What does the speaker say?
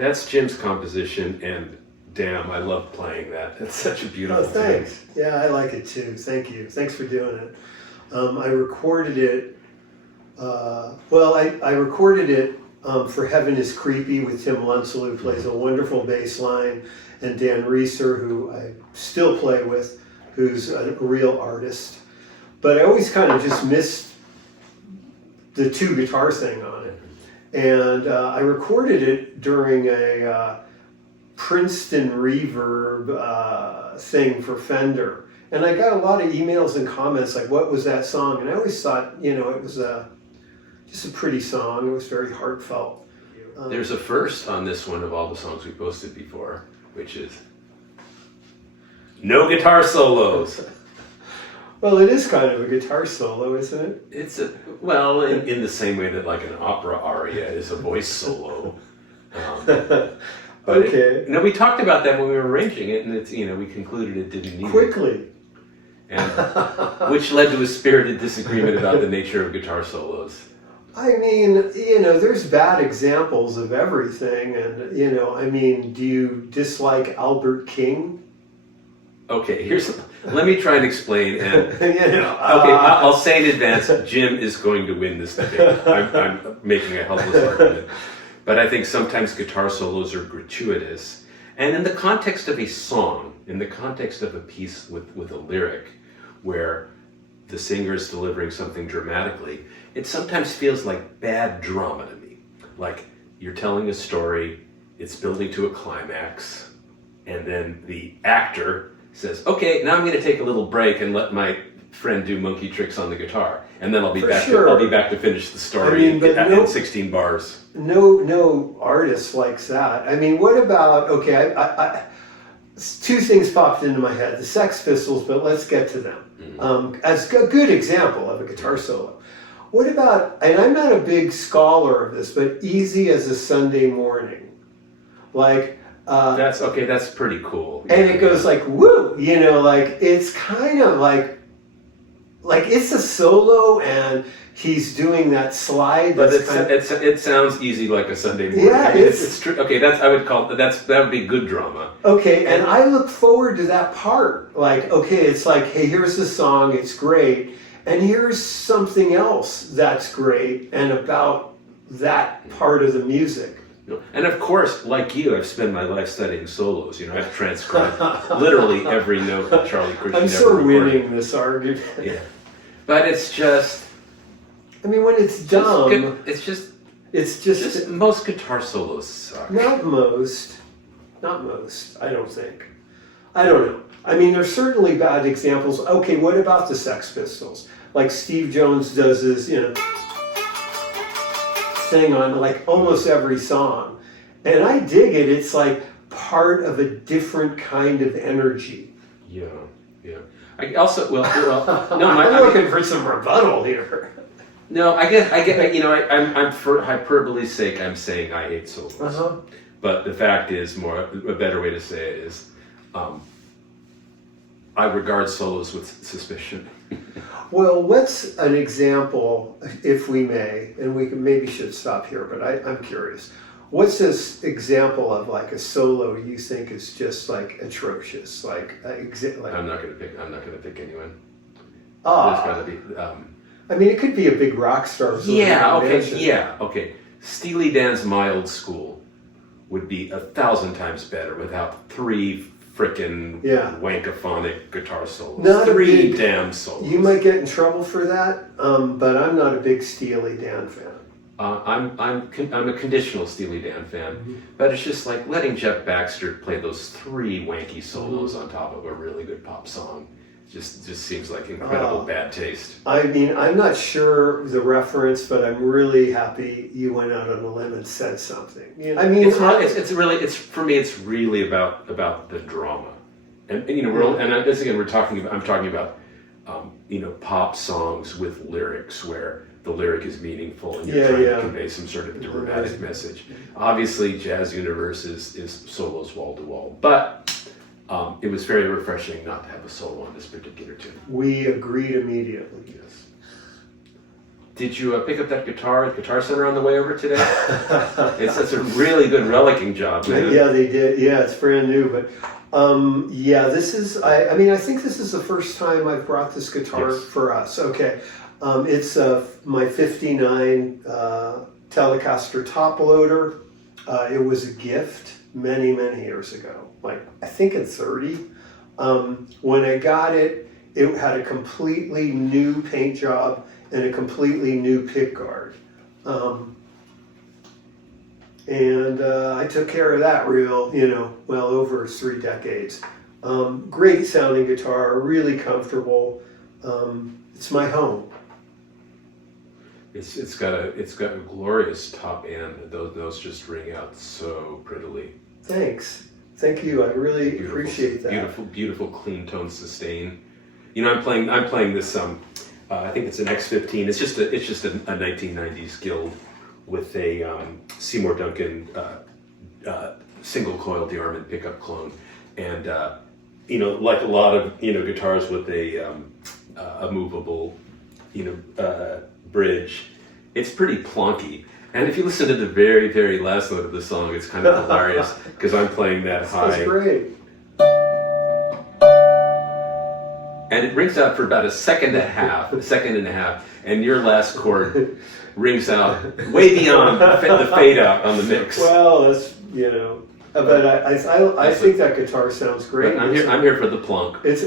That's Jim's composition, and damn, I love playing that. It's such a beautiful Oh, thanks. tune. Yeah, I like it too. Thank you. Thanks for doing it. I recorded it. I recorded it for Heaven is Creepy with Tim Lunsel, who plays a wonderful bass line, and Dan Reeser, who I still play with, who's a real artist. But I always kind of just missed the two guitar thing on it. And I recorded it during a Princeton reverb thing for Fender. And I got a lot of emails and comments like, what was that song? And I always thought, it was just a pretty song. It was very heartfelt. There's a first on this one of all the songs we posted before, which is no guitar solos. Well, it is kind of a guitar solo, isn't it? It's in the same way that like an opera aria is a voice solo. Okay. We talked about that when we were arranging it, and it's we concluded it didn't need Quickly. And which led to a spirited disagreement about the nature of guitar solos. I mean, there's bad examples of everything, and do you dislike Albert King? Okay, let me try and explain. And I'll say in advance, Jim is going to win this debate. I'm making a helpless argument, but I think sometimes guitar solos are gratuitous, and in the context of a song, in the context of a piece with a lyric, where the singer is delivering something dramatically, it sometimes feels like bad drama to me. Like you're telling a story, it's building to a climax, and then the actor says, okay, now I'm going to take a little break and let my friend do monkey tricks on the guitar, and then I'll be back to finish the story in 16 bars. No artist likes that. I mean, what about, I two things popped into my head. The Sex Pistols, but let's get to them. As a good example of a guitar solo. What about, and I'm not a big scholar of this, but Easy as a Sunday Morning. Like, that's pretty cool. And it goes like, woo, it's kind of like it's a solo and he's doing that slide. But it sounds easy like a Sunday morning. Yeah, it's true. Okay, that would be good drama. Okay, and I look forward to that part. Like, okay, it's like, hey, here's the song, it's great, and here's something else that's great, and about that part of the music. And of course, like you, I've spent my life studying solos. I've transcribed literally every note that Charlie Christian I'm so winning this argument. Yeah, but it's just. I mean, when it's dumb, it's just most guitar solos suck. Not most. I don't think. I don't know. I mean, there's certainly bad examples. Okay, what about the Sex Pistols? Like Steve Jones does his, thing on like almost every song, and I dig it. It's like part of a different kind of energy. Yeah. I also no, I'm looking for some rebuttal here. No, I get. I'm for hyperbole's sake, I'm saying I hate solos. But the fact is, a better way to say it is, I regard solos with suspicion. Well, what's an example, if we may, and we maybe should stop here, but I'm curious. What's this example of like a solo you think is just like atrocious? Like I'm not going to pick anyone. There's got to be. I mean, it could be a big rock star. Okay. Steely Dan's My Old School would be 1,000 times better without 3 frickin' wankophonic guitar solos. Not 3 damn solos. You might get in trouble for that, but I'm not a big Steely Dan fan. I'm a conditional Steely Dan fan, but it's just like letting Jeff Baxter play those 3 wanky solos on top of a really good pop song. Just seems like incredible bad taste. I mean, I'm not sure the reference, but I'm really happy you went out on a limb and said something. I mean, it's really about the drama, and I'm talking about pop songs with lyrics where the lyric is meaningful and you're trying to convey some sort of dramatic message. Obviously, Jazz Universe is solos wall to wall, but it was very refreshing not to have a solo on this particular tune. We agreed immediately. Yes. Did you pick up that guitar at Guitar Center on the way over today? It's a really good relicking job, man. Yeah, they did. Yeah, it's brand new, but yeah, this is. I mean, I think this is the first time I've brought this guitar Yes. for us. Okay, it's my '59 Telecaster top loader. It was a gift many years ago. Like I think at 30. When I got it, it had a completely new paint job and a completely new pick guard. And I took care of that well over 3 decades. Great sounding guitar, really comfortable. It's my home. It's got a glorious top end. Those just ring out so prettily. Thanks. Thank you. I really appreciate that. Beautiful clean tone sustain. You know, I'm playing this. I think it's an X15. It's just a 1990s Guild with a Seymour Duncan single coil DeArmond pickup clone, and like a lot of guitars with a movable bridge, it's pretty plonky. And if you listen to the very last note of the song, it's kind of hilarious because I'm playing that high. That's great. And it rings out for about a second and a half, and your last chord rings out way beyond the fade out on the mix. Well, that's but I think that guitar sounds great. I'm here for the plunk. It's